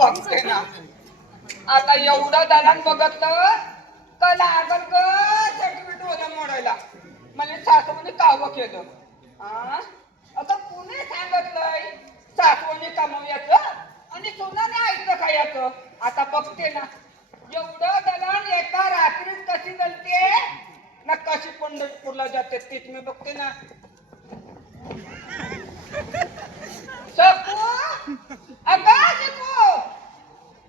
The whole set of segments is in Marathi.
बघते ना आता एवढं दलान बघतलं का लागल ग सर्टिफिकेट होलं मोडायला म्हणजे सासूने कावं केलं आता कुणी सांगितलंय सासूने कमवयाचं आणि सोनाने ऐकलं खायचं आता बघते ना एवढं दलान एका रात्रीत कशी गलते ना कशी पंढरपूरला जाते तीच मी बघते ना शकू अगं शकू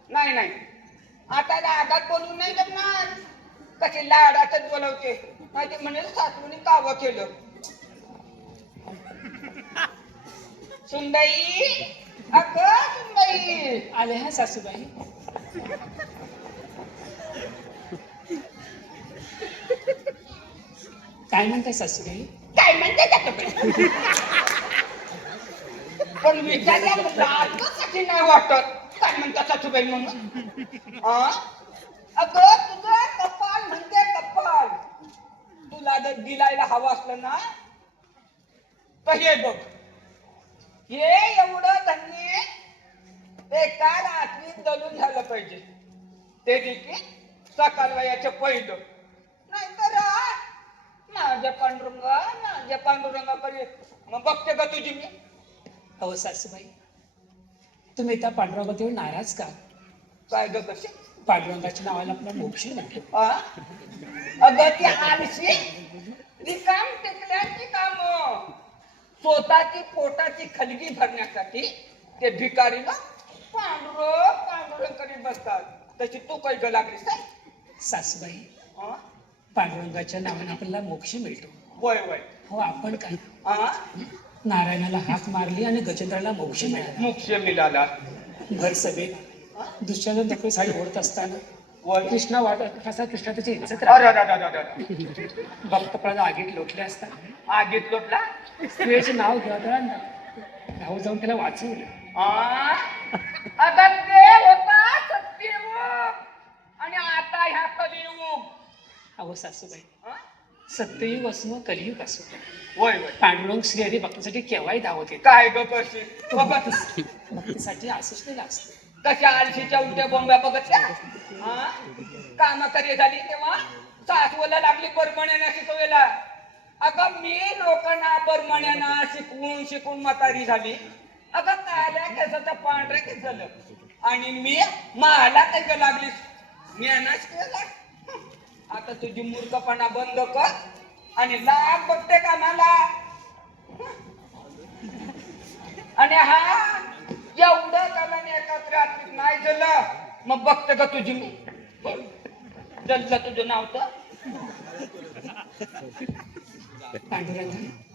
नाही नाही आता रागात बोलून नाही जमणार कशी लाडातच बोलवते माहिती म्हणजे सासूने कावं केलं सुंदई अगं सुंदई आले हा सासूबाई काय म्हणताय सासूबाई काय म्हणते त्याच्याकडे पण विचारल्या लाजसाठी नाही वाटत काय म्हणतात सासूबाई म्हणून अगं तुझं कपाल म्हणते कपाल तुला जर दिलायला हवं असलं ना तर हे बघ हे एवढं धान्य एका रात्रीत दळून झालं पाहिजे ते देखील सकाळ वयाचं पहिलं नाहीतर माझ्या पांडुरंगाकडे मग बघते का तुझी मी अहो सासूबाई तुम्ही त्या पांडुरंगावर नाराज का काय ग कशी पांडुरंगाच्या नावाला आपला मोक्ष म्हणतो अगं ती आलशी रिकाम टेकल्याची काम स्वतःची पोटाची खलगी भरण्यासाठी ते भिकारी ना पांडुरंग करीत बसतात तशी तू काही ग लागलीस काय सासूबाई पांडुरंगाच्या नावाने आपल्याला मोक्ष मिळतो वय वय हो आपण काय नारायणाला हाक मारली आणि गजेंद्राला मोक्ष मिळाला मोक्ष मिळाला भर सभेत दुसऱ्याला नकळी साडी ओढत असताना कृष्णा वाटत कसा कृष्णा त्याची इज्जत भक्तपणाला आगीत लोटले असतात आगीत लोटला स्त्रीचे नाव घेत धाव जाऊन त्याला वाचवलं अगं ते होता सत्ययुग आणि आता ह्या कलियुग अहो सासूबाई सत्ययुग असो कलियुग असो वय वय पांडुरंग श्रीहरी भक्तासाठी केव्हाही धावत येत काय ग कशी भक्तीसाठी असंच असतं कशा आलशीच्या उलट्या बोंब्या बघतल्या काम तरी झाली तेव्हा सासवला लागली बरमण्याना शिकवायला अगं मी लोकांना बरमण्याना शिकवून म्हातारी झाली अगं काल्या केसाचं पांढरे केस झालं आणि मी मला काही लागलीस ज्ञानाच केला आता तुझी मूर्खपणा बंद कर आणि लाग बघते कामाला आणि हा एवढं कामाने एकाच रात्रीत नाही झालं मग बघते का तुझी मी जल्लं तुझं नाव तर पांडुरंग